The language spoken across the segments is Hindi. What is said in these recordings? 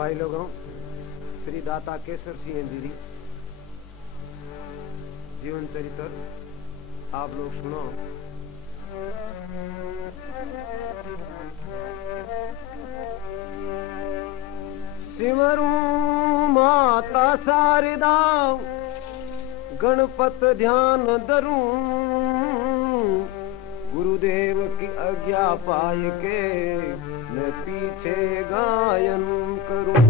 भाई लोगों, श्री दाता केसर सिंह जी जीवन चरित्र आप लोग सुनो। सिमरू माता शारदा गणपत ध्यान धरूं, गुरुदेव की आज्ञा पाए के मैं पीछे गायन करूं।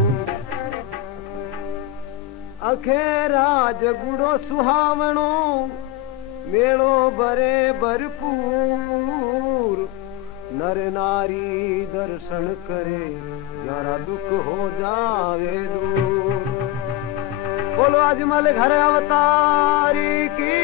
अखेराज गुड़ो सुहावणो मेलो भरे भरपूर, नर नारी दर्शन करे यारा दुख हो जावे दूर। बोलो अजमल घर अवतारी की।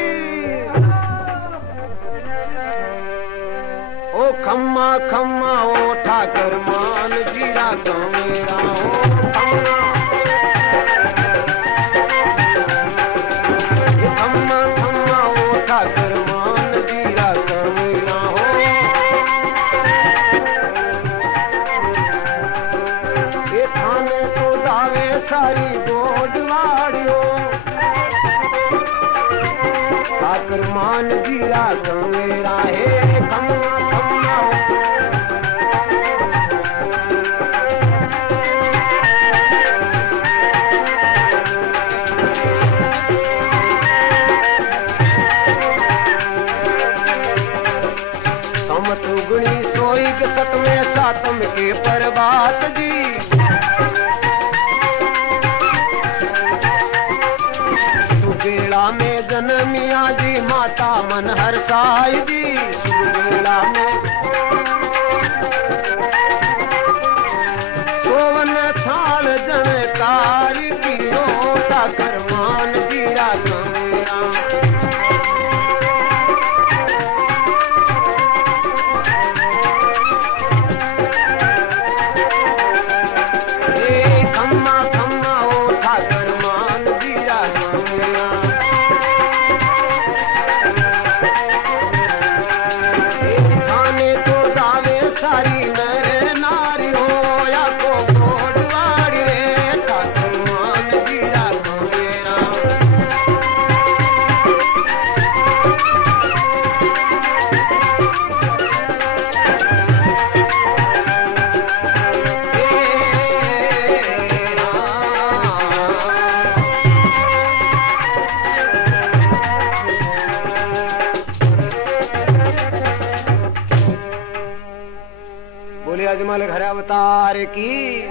ओ खम्मा खम्मा ओ ठाकर मान जीरा कमेरा, ओ खम्मा खम्मा खम्मा ओ ठाकर मान जीरा कमेरा हो। ये थाने तो दावे सारी गोडवाड़ियो, ठाकर मान जीरा कमेरा है। खम्मा सतवें सातम के प्रभात जी, सुबेड़ा में जन्मिया जी माता मन हरसाई जी। सुबेड़ा में सोवन थाल जनकारी पियो, ठाकर मान जीरा कमेरा। अजमल घर अवतार की।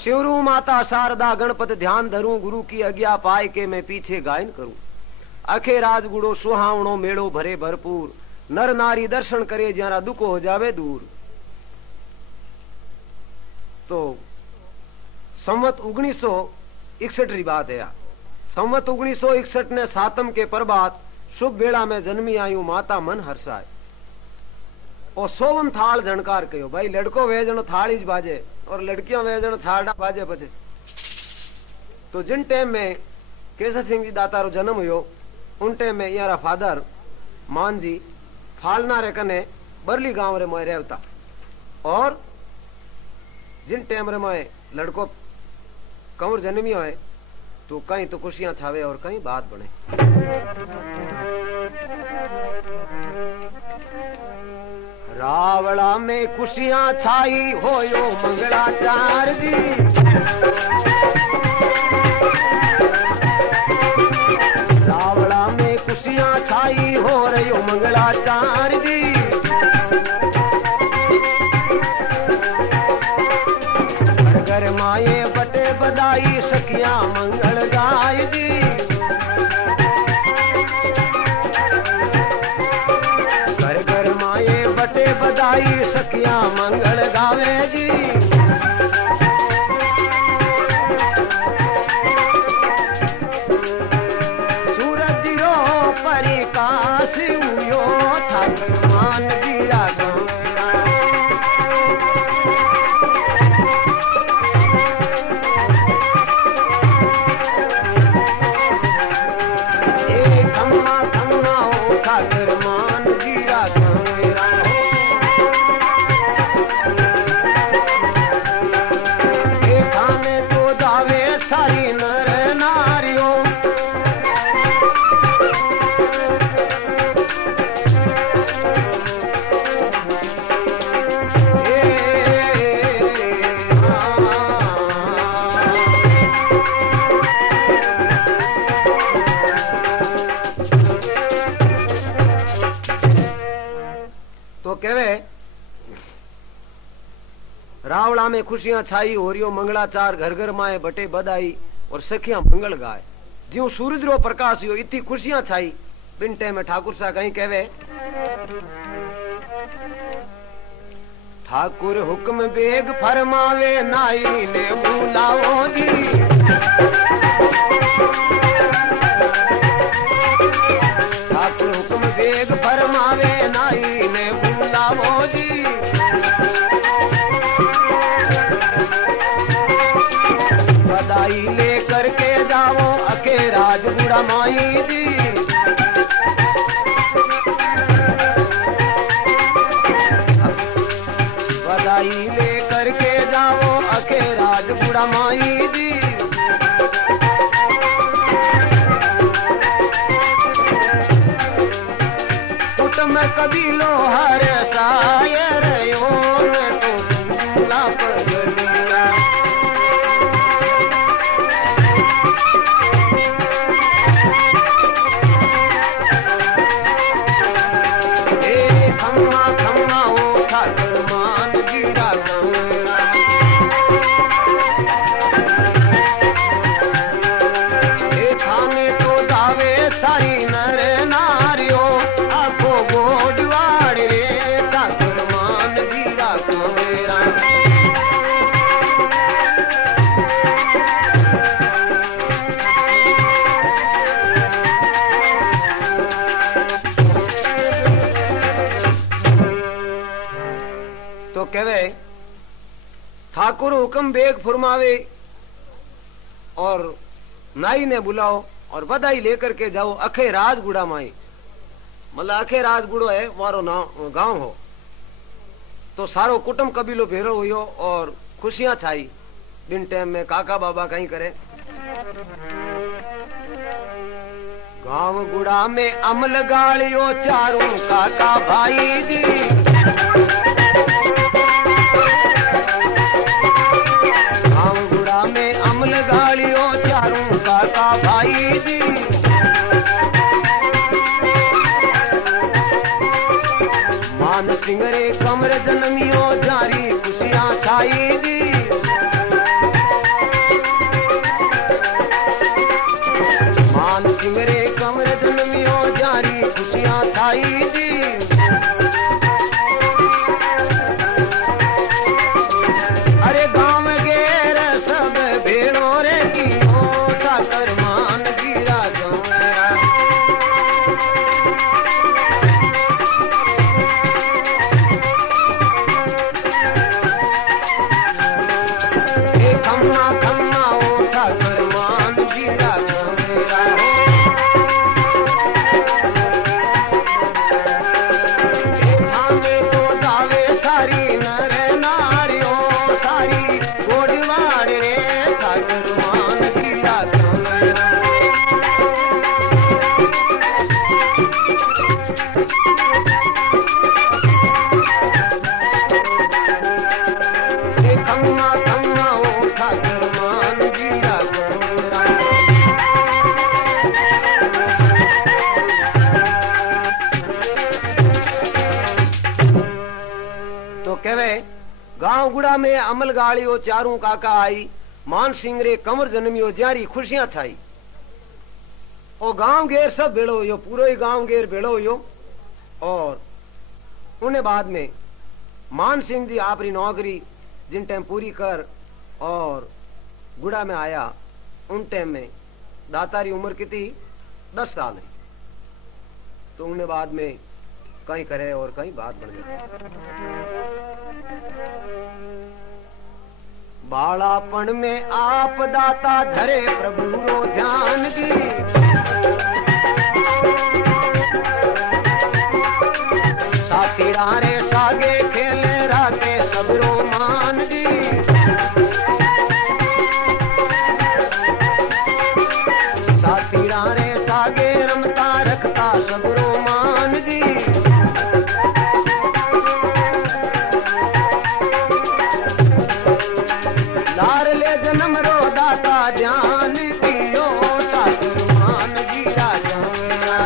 शिवरू माता शारदा गणपत ध्यान धरूं, गुरु की आज्ञा पाए के मैं पीछे गायन करूं। अखे राजगुड़ो सुहावणो मेड़ो भरे भरपूर, नर नारी दर्शन करे जरा दुख हो जावे दूर। तो संवत 1961 री बात है। संवत 1961 ने सातम के प्रभात शुभ बेड़ा में जन्मी आयु माता मन हर्षाय और सोवन थाल झणकार कहो। भाई लड़को वेजन थाल ही बाजे और लड़कियों वेजन छाड़ा बाजे बजे। तो जिन टाइम में केसर सिंह जी दाता रो जन्म हुयो, उन टाइम में यारा फादर मान जी फालना रे कने बरली गांव रे मोय रहता। और जिन टाइम रे मोय लड़को कंवर जन्मी होए तो कहीं तो खुशियां छावे और कहीं बात बने। रावड़ा में खुशियां छाई होयो मंगलाचार जी, रावड़ा में खुशियां छाई हो रही हो मंगलाचार जी। घर घर माए बटे बधाई सखियां मंगल गाय जी। बटे बधाई सखियां मंगल गावे जी। सूरज यो परिकाश हुयो, ठाकर मान जीरा कमेरा। ए खम्मा खम्मा ओ ठाकर मान जीरा कमेरा। थाने तो कहवे रावड़ा में खुशियां छाई होरियो मंगलाचार घर घर माए बटे बधाई और सखियां मंगल गाय ज्यो सूरज रो प्रकाश यो इतनी खुशियां छाई बिनटे में ठाकुर सा कहीं कहवे ठाकुर हुक्म बेग फरमावे नाई ने बुलाओ जी ठाकुर हुक्म बेग फरमावे नाई ने बुलाओ जी बधाई लेकर के जाओ अके राजगुड़ा माई जी बधाई लेकर के जाओ अके राजगुड़ा माई जी कुटुंब कबीलो हर सायर यो मैं तो भूला पगलिया खम्मा खम्मा ओ ठाकुर मान गिरा गंगा खाने तो दावे सारी नर नारियो आखो गोडवाड़ रे ठाकुर मान गिरा गंगा तो कहवे ठाकुर हुक्म बेग फरमावे और नाई ने बुलाओ और बधाई लेकर के जाओ अखे राजगुड़ा माई मतलब अखे राजगुड़ो है मारो नाम गांव हो तो सारो कुटुंब कबीलो भेरो हुयो और खुशियां छाई दिन टाइम में काका बाबा कहीं करे गांव गुड़ा में अमल गालियो चारों काका भाई जी में अमल गालियो चारों काका भाई जी मान सिंह रे कमर जन्मियो जारी खुशियां छाई जी मान सिंह रे कमर जन्मियो जारी खुशियां छाई जी अरे गांव गेर सब भेड़ो रे की ठाकर मान गिरा गंगा खम्मा खम्मा ओ ठाकर मान गिरा गंगा खाने तो दावे सारी नर नारियो सारी गोडवाड़ रे ठाकुर मान गिरा गंगा खम्मा खम्मा ओ ठाकुर मान गिरा गंगा तो कहवे गांव गुड़ा में अमल गालियो चारों काका आई मान सिंह रे कमर जन्मियो जारी खुशियां छाई और गांव गेर सब भेड़ो हुयो पूरो ही गांव गेर भेड़ो हुयो और उन्हें बाद में मान सिंह जी आपरी नौकरी जिन टाइम पूरी कर और गुड़ा में आया उन टाइम में दातारी उम्र कितनी 10 साल है तो उन्हें बाद में कहीं करे और कहीं बात बढ़ जाए बालापन में आप दाता धरे प्रभु रो ध्यान दी साथी रे सागे खेले राके सबरो मान दी साथी रे सागे रमता रखता सबरो मान दी लार ले जन्म रो दाता ध्यान दियो ठाकुर मान गिरा गंगा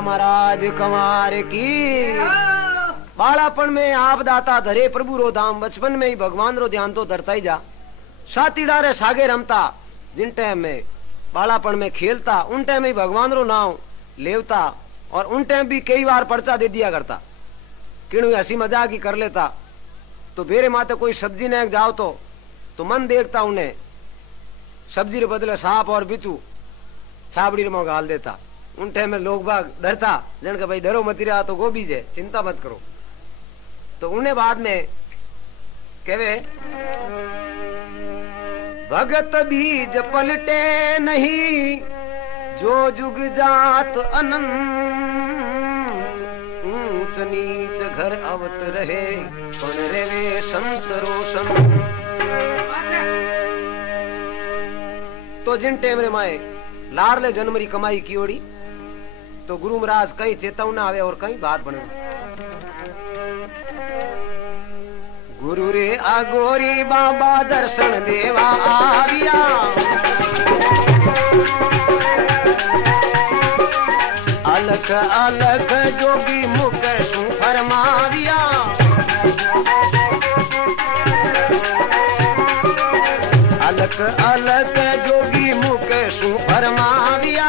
राजा महाराज कमार की। बालापन में आप दाता धरे प्रभु रो धाम, बचपन में ही भगवान रो ध्यान तो धरता ही जा। साथी डारे सागे रमता, जिन टाइम में बालापन में खेलता उन टाइम में भगवान रो नाम लेवता, और उन टाइम भी कई बार पर्चा दे दिया करता, किणु हंसी मजाक ही कर लेता। तो बेरे माते कोई सब्जी ने जाओ तो मन देखता उन्हें सब्जी रे बदले सांप और बिच्छू छाबड़ी में गाल देता। उन टाइम में लोग बाग डरता, जन के भाई डरो मत रहा तो गोबीज है, चिंता मत करो। तो उन्हें बाद में कहवे भगत बीज पलटे नहीं, जो जुग जात अनंत, ऊंच नीच घर अवत रहे, पण रेवे संत रोशन। तो जिन टेम रे माए लाडले जन्मरी कमाई की ओड़ी, तो गुरु महाराज कहीं चेतावना आवे और कहीं बात बने। गुरु रे अगोरी बाबा दर्शन देवा आविया, अलग अलग जोगी मुख सु फरमाविया, अलग अलग जोगी मुख सु फरमाविया।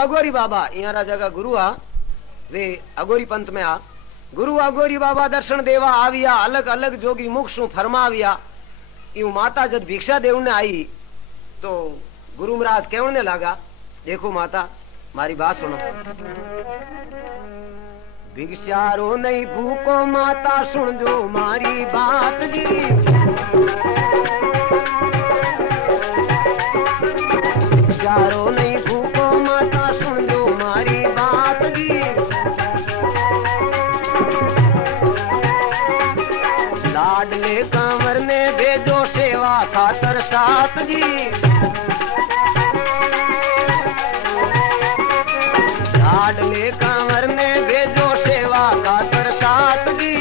अगोरी बाबा यहाँ राजा का गुरु आ, वे अगोरी पंथ में आ। गुरु अगोरी बाबा दर्शन देवा आविया, अलग अलग जोगी मुख सु फरमाविया। यूं माता जब भिक्षा देवने आई तो गुरु महाराज कहने लगा, देखो माता मारी बात सुनो। भिक्षारो नहीं भूको माता, सुन जो मारी बात जी। भिक्षारो नहीं भूको माता, सुन जो मारी बात जी। लाडले कंवर ने भेजो सेवा खातर साथ जी। लाडले कंवर ने भेजो सेवा खातर साथ जी।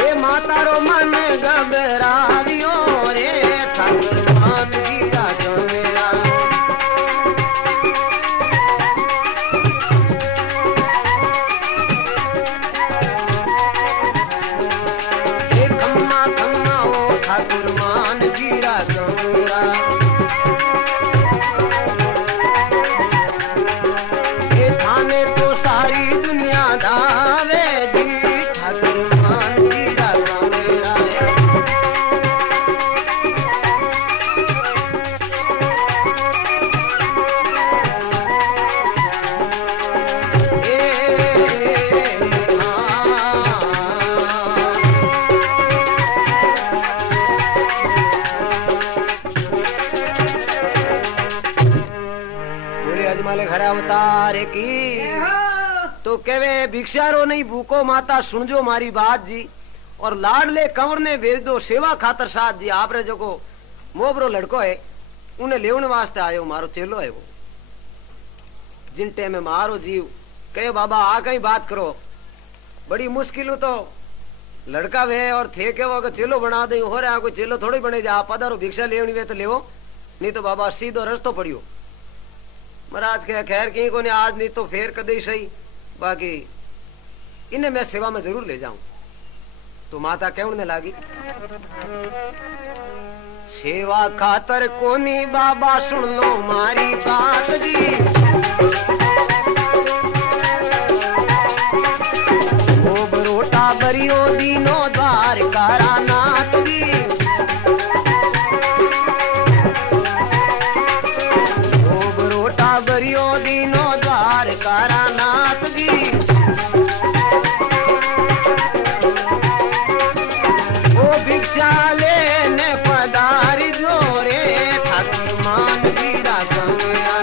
ए माता रो मन घबरावियो रे, ठाकुर मान जी राजो मेरा। ए खम्मा खम्मा ओ ठाकुर मान जी राजो मेरा। ए थाने तो सारी दुनिया धावे जी, ठाकुर मान जी राजो मेरा। बोले अजमाले घर अवतार की। तो कहवे भिक्षारो नहीं भूको माता, सुन जो मारी बात जी। और लाडले कंवर ने भेज दो सेवा खातर साथ जी। आप रे जो को मोबरो लड़को है उन्हें लेवने वास्ते आयो, मारो चेलो है वो। जिन टाइम में मारो जीव कहे बाबा आ कहीं बात करो, बड़ी मुश्किल तो लड़का वे और थे के वो चेलो बना दे। हो रहा कोई चेलो थोड़ी बने जा, पधारो भिक्षा लेवनी वे तो लेवो, नहीं तो बाबा सीधो रस्तो पड़ियो। महाराज कहे खैर कहीं को नहीं, आज नहीं तो फिर कदे सही, बाकी इन्हें मैं सेवा में जरूर ले जाऊं। तो माता कहने लगी, सेवा खातर कोनी बाबा सुन लो मारी बात जी। ओ बरोटा बरियो दीनो द्वार कारा नाथ जी। ओ बरोटा बरियो दीनो द्वार कारा नाथ जी। ओ भिक्षा लेने पधारी जोरे ठाकुर मान गिरा गया।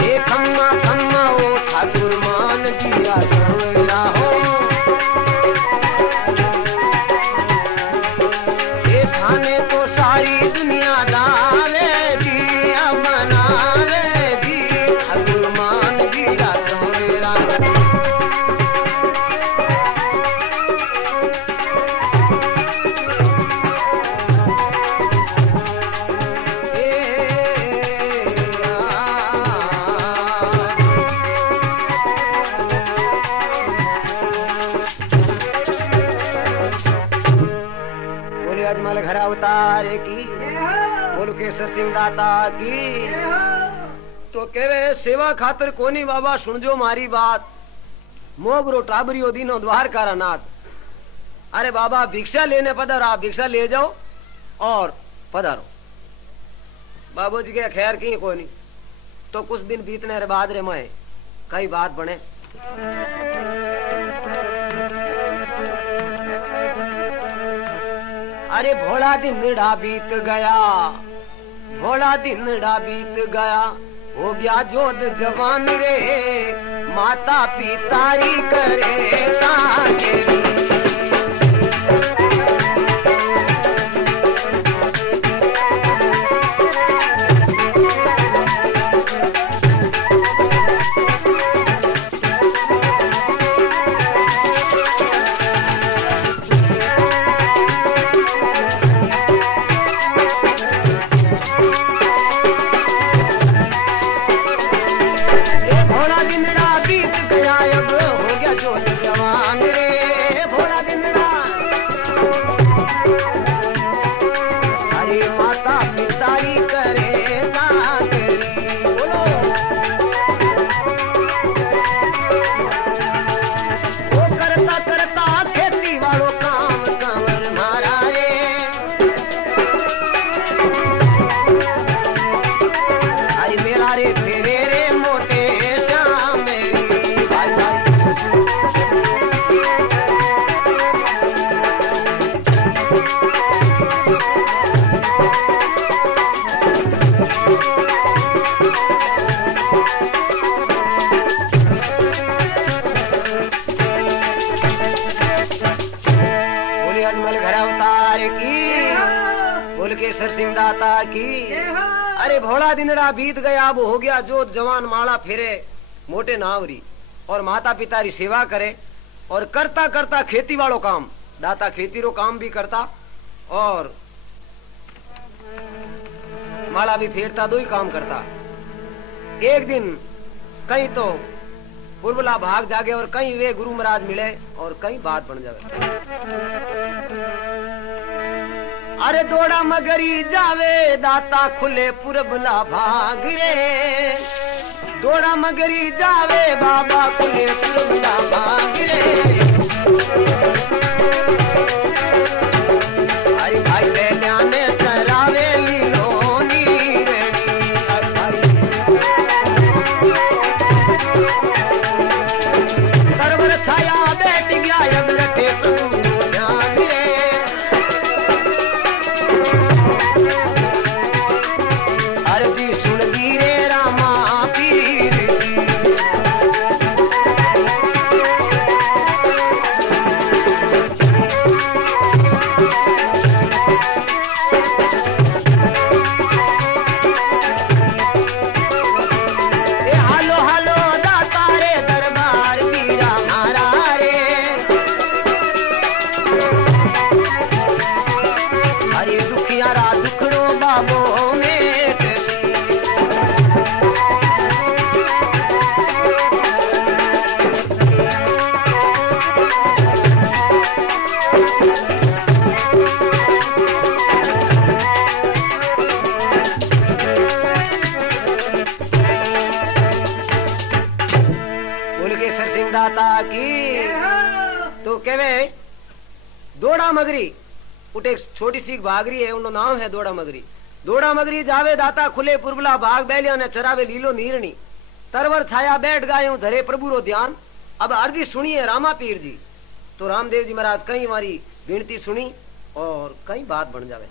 ए खम्मा खम्मा ओ ठाकुर मान गिरा गया हो। ए थाने तो सारी दुनिया दावे दिया बनावे दी ठाकुर मान गिरा गया। बोले अजमल घर अवतार की, बोल केसर सिंह दाता की। तो केवे सेवा खातर कोनी बाबा सुन जो मारी बात। मोबरो टाबरियो दीनो द्वारकारा नाथ। अरे बाबा भिक्षा लेने पधारो, आप भिक्षा ले जाओ और पधारो। बाबू जी के खैर की कोनी। तो कुछ दिन बीतने रे बाद रे मैं कई बात बने। अरे भोला दिनड़ा बीत गया, भोला दिनड़ा बीत गया। हो गया जोध जवान रे माता पितारी करे ताकेरी। भोला दिनड़ा बीत गया अब हो गया जोध जवान रे भोला दिनड़ा। अरे माता पितारी करे ताकेरी। बोलो वो करता करता खेती वालों काम कंवर मारा रे। अरे मेरा रे फेरे रे मोटे श्याम मेरी भाई भाई। बोले अजमल घर अवतार की, बोल केसर सिंह दाता की। अरे भोला दिनड़ा बीत गया अब हो गया जो जवान माला फेरे मोटे नावरी और माता पिता री सेवा करे और करता करता खेती वालों काम। दाता खेती रो काम भी करता और माला भी फेरता, दो ही काम करता। एक दिन कहीं तो बुलबुला भाग जागे और कहीं वे गुरु महाराज मिले और कहीं बात बन जावे। अरे दौड़ा मगरी जावे दाता खुले पुरबला भाग रे। दौड़ा मगरी जावे बाबा खुले पुरबला भाग रे। अरे भाई ले चरावे लीलो नीरणी। अरे भाई तरवर छाया बैठ गया अब रटे प्रभु को ध्यान रे। अर्जी सुन दी रे रामा पीर की। दाता की। तो कहवे दोड़ा मगरी उठे एक छोटी सी भागरी है, उनका नाम है दोड़ा मगरी। दोड़ा मगरी जावे दाता खुले पुरबला भाग बैलिया ने चरावे लीलो नीरणी, तरवर छाया बैठ गायो धरे प्रभु रो ध्यान। अब अर्जी सुनिए रामा पीर जी। तो रामदेव जी महाराज कई हमारी विनती सुनी और कई बात बन जावे।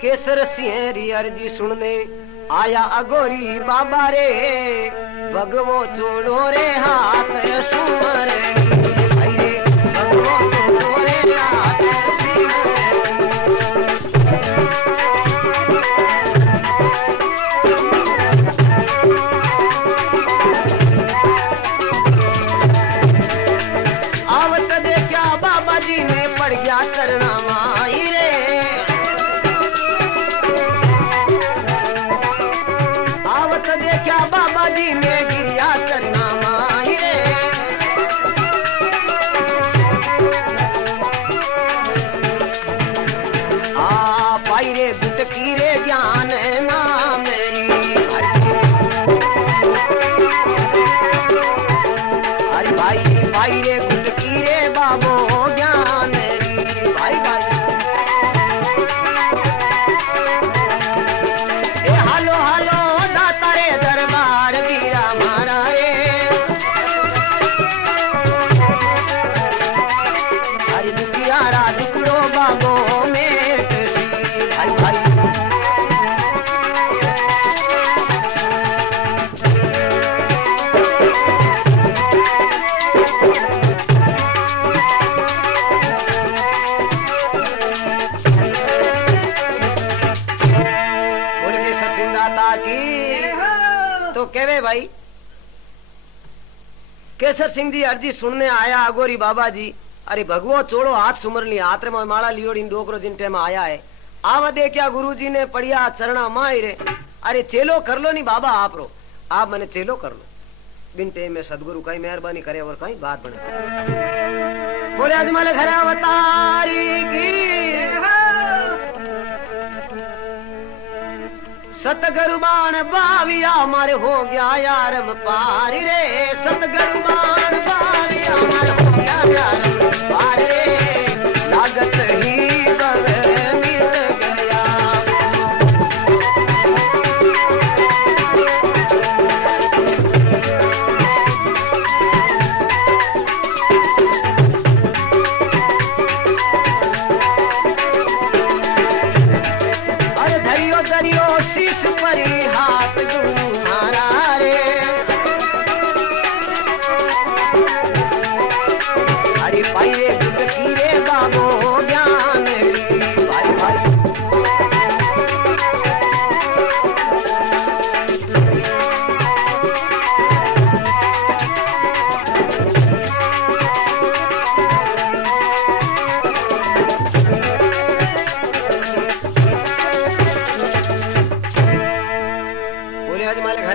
केसर सिंहरी अर्जी सुनने आया अगोरी बाबा रे, भगवो चोड़ो रे हाथ सुमर रे, भगवो चोड़ो रे हाथ सुमर। आवत देखा बाबा जी ने पड़ गया चरणा माई रे, क्या बाबा जी ने गिरिया चरना माई रे। आ पाई रे गुटकी रे ज्ञान ना मेरी, अरे भाई पाई रे गुटकी रे बाबो ज्ञान री भाई भाई। ए हालो हालो दरबार वीरा मारा रे, हरि दुखियारा दुखड़ो बाबो मेट सी भाई भाई। बोल के सरसिंदाता की। तो कहवे भाई केसर सिंह जी अर्जी सुनने आया अगोरी बाबा जी, अरे भगवो चोड़ो हाथ सुमर लिया, हाथ में माला लियोड़ी डोकरो जिन टाइम आया है। आवा दे क्या गुरु जी ने पढ़िया चरणा माई रे, अरे चेलो कर लो नहीं बाबा आप रो, आप मैंने चेलो कर लो। बिन टाइम में सदगुरु कहीं मेहरबानी करे और कहीं बात बने। बोले अजमल घर अवतारी की। सतगुरु बाण बाविया मारे हो गया यारम पारी रे, सतगुरु बाण बाविया मारे हो गया यारम पारी रे, लागत ही बवे मिट गया। अरे धरियो धरियो शीश परी हाथ तुम्हारा रे, अरे पाई रे गुटकी रे बाबो ज्ञान री भाई भाई।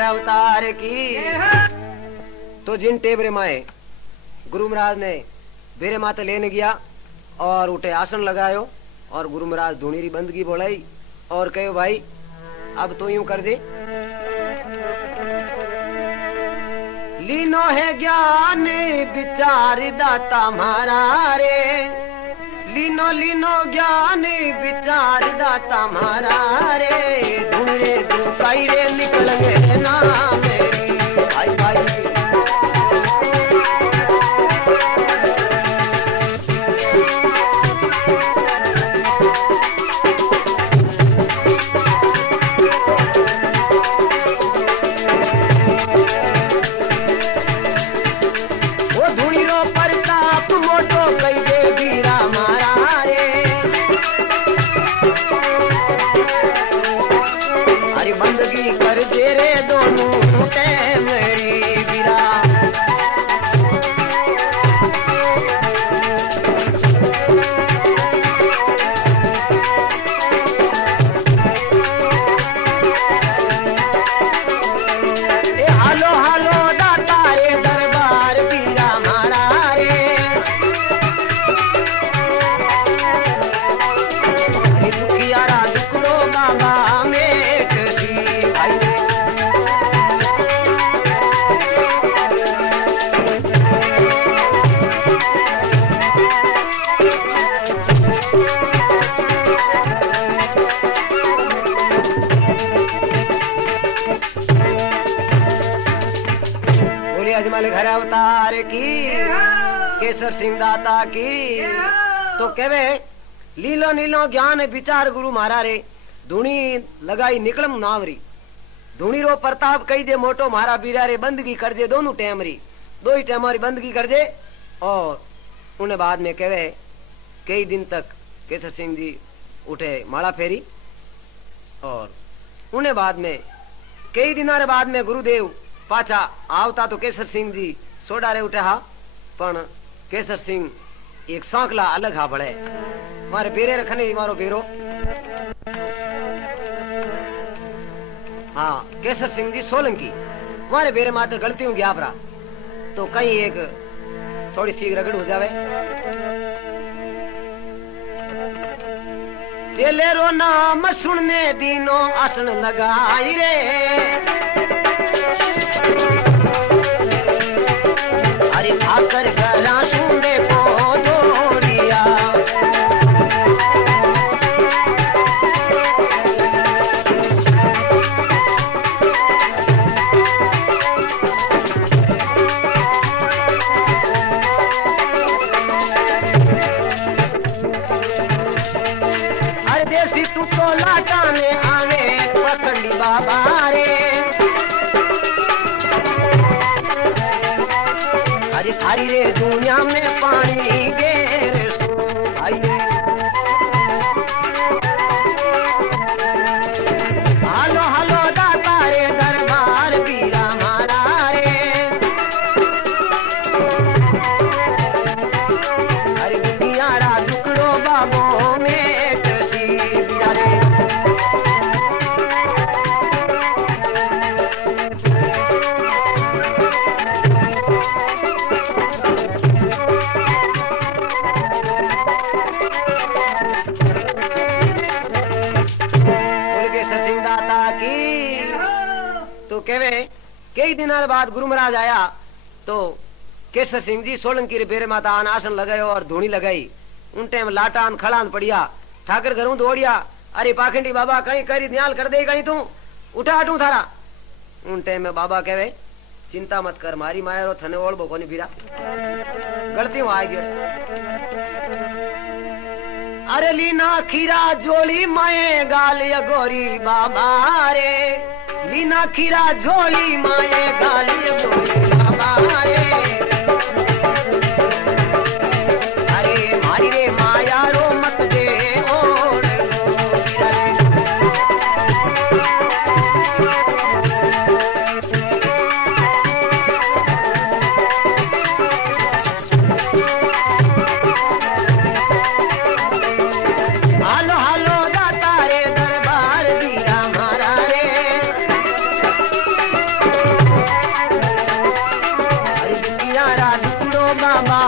अवतार की। तो जिन टेबरे माए गुरु महाराज ने बेरे माते लेने गया और उठे आसन लगायो और गुरु महाराज धुनीरी बंदगी बोलाई और कहो भाई अब तो यूं कर दे। लीनो है ज्ञान विचार दाता मारा रे, लीनो लीनो ज्ञान विचार दाता मारा रे, धुरे दुकाई रे निकलेंगे ना मेरी भाई भाई। वो धुनी रो प्रताप मोटो कई दे वीरा मारा रे, अरे बंदगी कर दे रे दोनों मेरी अवतार की, केसर सिंह दाता की। तो कहवे लीलो नीलो ज्ञान विचार गुरु मारा रे, धूनी लगाई निकलम नावरी, धूनी रो प्रताप कही दे मोटो मारा बीरा रे, बंदगी कर दे दोनों टाइम री, दो ही टाइम री बंदगी कर दे। और उन्हें बाद में कहवे कई दिन तक केसर सिंह जी उठे माला फेरी, और उन्हें बाद में कई दिन बाद में गुरुदेव पाछा आवता तो केसर सिंह जी सोडा रे उठे हा, पण केसर सिंह एक सांकला अलग हा बड़े मारे बेरे रखने मारो बेरो। हाँ केसर सिंह जी सोलंकी मारे बेरे माते गलती हूँ गया परा, तो कहीं एक थोड़ी सी रगड़ हो जावे। चेले रो नाम सुनने दिनों आसन लगाई रे, अरे आकर घरा सुनने को दौड़िया, तू तो लाटाने आवे पकड़ी बाबा रे, अरे थारी रे दुनिया में पानी गेरे भाई रे, हालो हालो दाता रे दरबार बीरा मारा रे, अरे दुनिया रा टुकड़ो बाबो में कई दिन बाद गुरु महाराज आया तो केसर सिंह जी सोलंकी रे बेरे माता आन आसन लगायो और धूनी लगाई। उन टाइम लाटान खड़ान पड़िया, ठाकर घरों दौड़िया, अरे पाखंडी बाबा कहीं करी न्याल कर दे कहीं तू उठा हटू थारा। उन टाइम में बाबा कहवे चिंता मत कर मारी मायरो थने ओळबो कोनी फिरा, गलती आ गयो। अरे लीना खीरा जोड़ी माए गाल गोरी बाबा रे, लीना खीरा झोली माए गाली गोरी बाबा रे, अरे मारी रे माया रो मत दे ओढ़ गोरी रे, हालो हालो दाता रे दरबार बीरा मारा रे, अरे दुनिया रा टुकड़ो बाबा